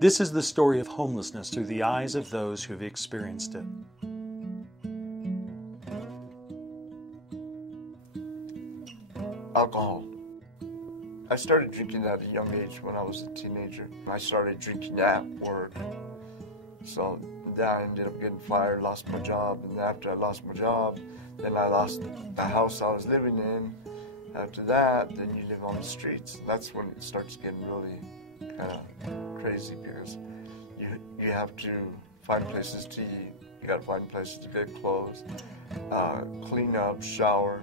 This is the story of homelessness through the eyes of those who have experienced it. Alcohol. I started drinking at a young age when I was a teenager. I started drinking at work. So then I ended up getting fired, lost my job, and after I lost my job, then I lost the house I was living in. After that, then you live on the streets. That's when it starts getting really kind of crazy because you have to find places to eat. You got to find places to get clothes, clean up, shower.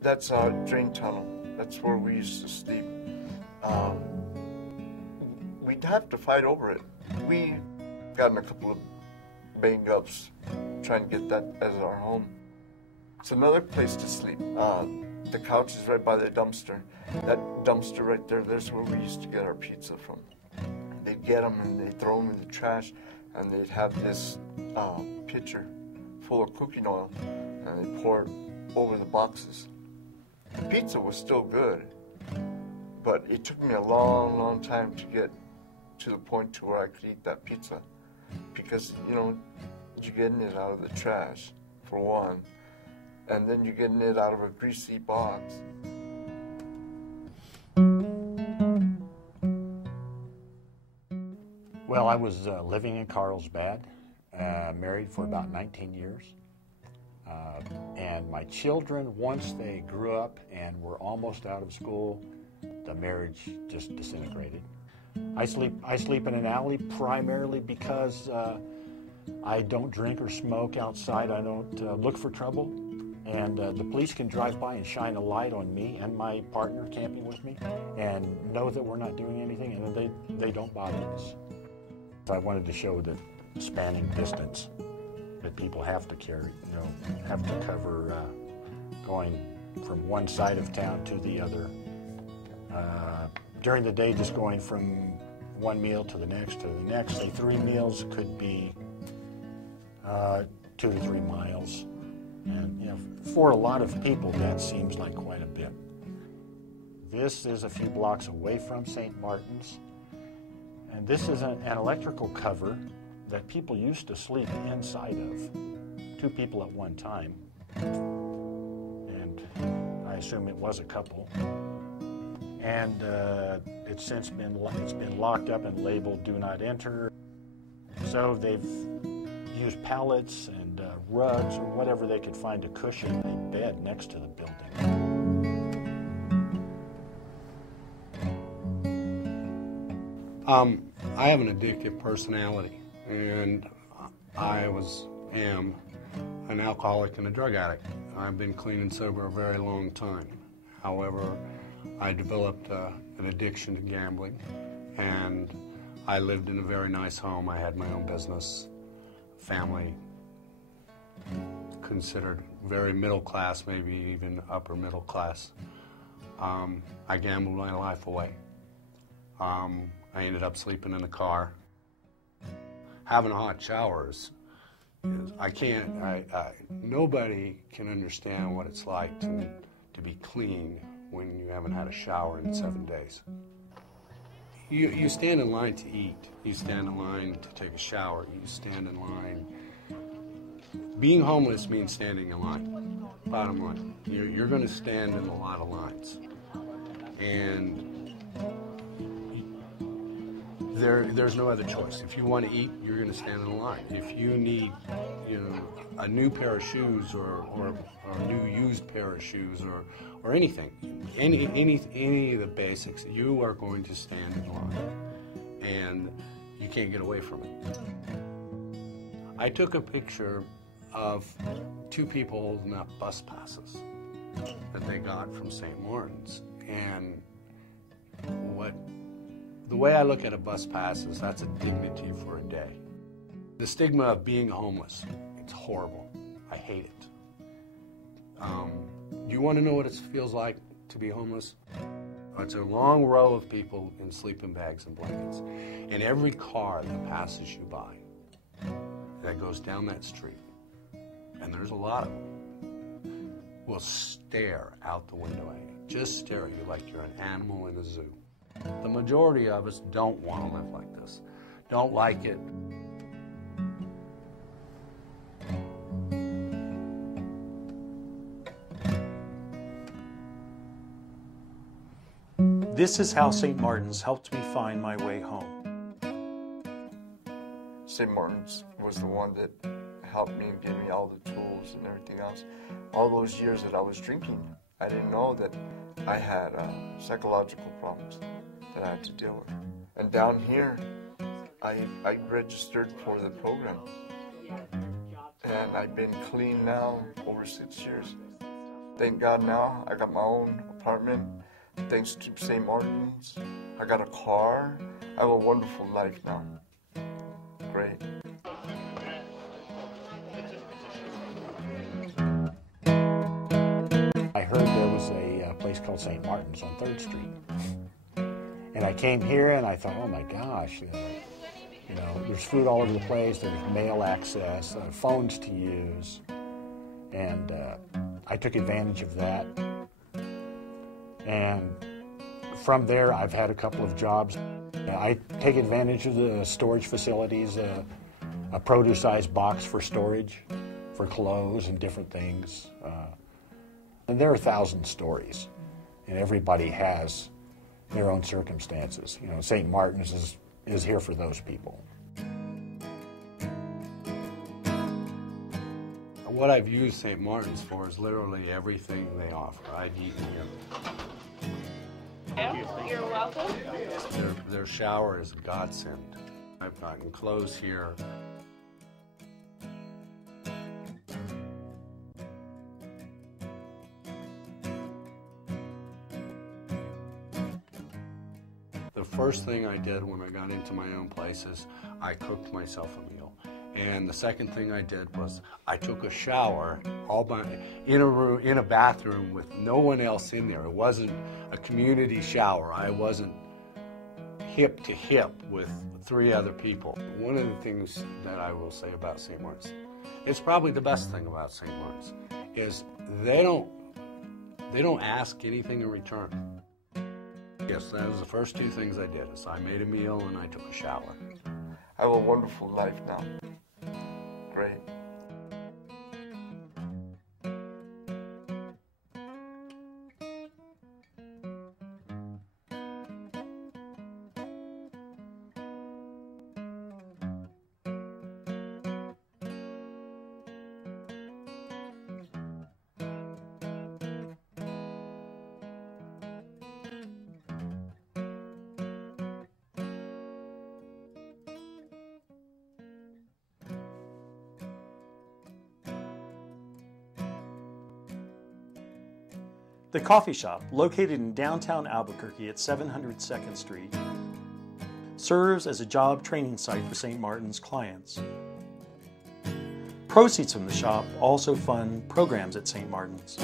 That's our drain tunnel. That's where we used to sleep. We'd have to fight over it. We got in a couple of bang-ups trying to get that as our home. It's another place to sleep. The couch is right by the dumpster. That dumpster right there, there's where we used to get our pizza from. They'd get them and they'd throw them in the trash, and they'd have this pitcher full of cooking oil, and they'd pour it over the boxes. The pizza was still good, but it took me a long, long time to get to the point to where I could eat that pizza. Because, you know, you're getting it out of the trash, for one, and then you're getting it out of a greasy box. Well, I was living in Carlsbad, married for about 19 years. And my children, once they grew up and were almost out of school, the marriage just disintegrated. I sleep in an alley primarily because I don't drink or smoke outside. I don't look for trouble. And the police can drive by and shine a light on me and my partner camping with me and know that we're not doing anything, and they don't bother us. I wanted to show the spanning distance that people have to carry, have to cover going from one side of town to the other. During the day, just going from one meal to the next, say 3 meals could be 2 to 3 miles. And for a lot of people, that seems like quite a bit. This is a few blocks away from St. Martin's, and this is an electrical cover that people used to sleep inside of, 2 people at one time, and I assume it was a couple. And it's since been locked up and labeled "Do Not Enter." So they've used pallets and rugs or whatever they could find to cushion a bed next to the building. I have an addictive personality, and I am an alcoholic and a drug addict. I've been clean and sober a very long time. However, I developed an addiction to gambling, and I lived in a very nice home. I had my own business, family, considered very middle class, maybe even upper middle class. I gambled my life away. I ended up sleeping in the car. Having hot showers nobody can understand what it's like to be clean when you haven't had a shower in 7 days. You stand in line to eat. You stand in line to take a shower. You stand in line. Being homeless means standing in line. Bottom line, you're going to stand in a lot of lines, and there's no other choice. If you want to eat, you're going to stand in a line. If you need, a new pair of shoes or a new used pair of shoes or anything, any of the basics, you are going to stand in line, and you can't get away from it. I took a picture of 2 people holding up bus passes that they got from St. Martin's, and the way I look at a bus pass is that's a dignity for a day. The stigma of being homeless, it's horrible. I hate it. You want to know what it feels like to be homeless? It's a long row of people in sleeping bags and blankets. And every car that passes you by, that goes down that street, and there's a lot of them, will stare out the window at you. Just stare at you like you're an animal in a zoo. The majority of us don't want to live like this, don't like it. This is how St. Martin's helped me find my way home. St. Martin's was the one that helped me and gave me all the tools and everything else. All those years that I was drinking, I didn't know that I had psychological problems that I had to deal with. And down here, I registered for the program. And I've been clean now over 6 years. Thank God now I got my own apartment. Thanks to St. Martin's, I got a car. I have a wonderful life now. Great. I heard there was a place called St. Martin's on 3rd Street. And I came here and I thought, oh my gosh, you know, there's food all over the place, there's mail access, phones to use. And I took advantage of that. And from there, I've had a couple of jobs. I take advantage of the storage facilities, a produce-sized box for storage, for clothes and different things. And there are 1,000 stories, and everybody has their own circumstances. You know, St. Martin's is here for those people. What I've used St. Martin's for is literally everything they offer. I've eaten here. You're welcome. Their shower is a godsend. I've gotten clothes here. The first thing I did when I got into my own place is I cooked myself a meal. And the second thing I did was I took a shower in a bathroom with no one else in there. It wasn't a community shower. I wasn't hip to hip with 3 other people. One of the things that I will say about St. Martin's, it's probably the best thing about St. Martin's, is they don't ask anything in return. Yes, that was the first 2 things I did, is I made a meal and I took a shower. I have a wonderful life now. Great. The coffee shop, located in downtown Albuquerque at 700 2nd Street, serves as a job training site for St. Martin's clients. Proceeds from the shop also fund programs at St. Martin's.